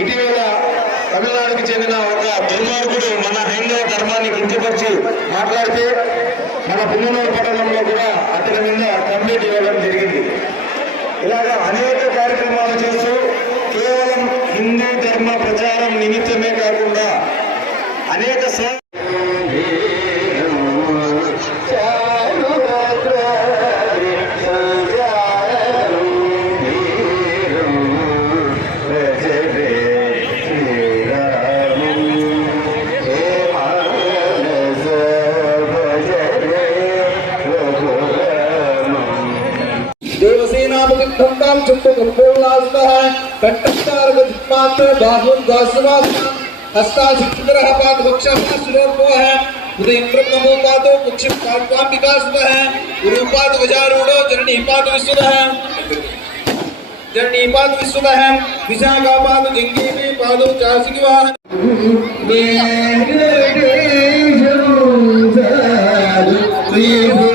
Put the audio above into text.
ఇటీవల తమిళనాడుకి చెందిన ఒక దుర్మార్గుడు మన హైందవ ధర్మాన్ని కించపరిచి మాట్లాడితే మన పుంగనూరు పట్టణంలో కూడా అతని మీద కంప్లీట్ ఇవ్వడం జరిగింది. ఇలాగ అనేక కార్యక్రమాలు చేస్తూ కేవలం హిందూ ధర్మ ప్రచారం నిమిత్తమే కాకుండా అనేక ध्वनिनामति धमकाम चुप्पे कल्पोल्लासतः कंठस्तारगतिपात बाहुन दासवास हस्तासिंग्रह पाद वक्षः सुरोपः उदयक्रम नमो पादो कुक्षिप पादवाम विकासतः रूपाद वजारूढो जरणीपाद विश्वतः जरणीपाद विश्वतः विशाखापाद जिंगीपि पादो चासिकि वाहन मेरे देशो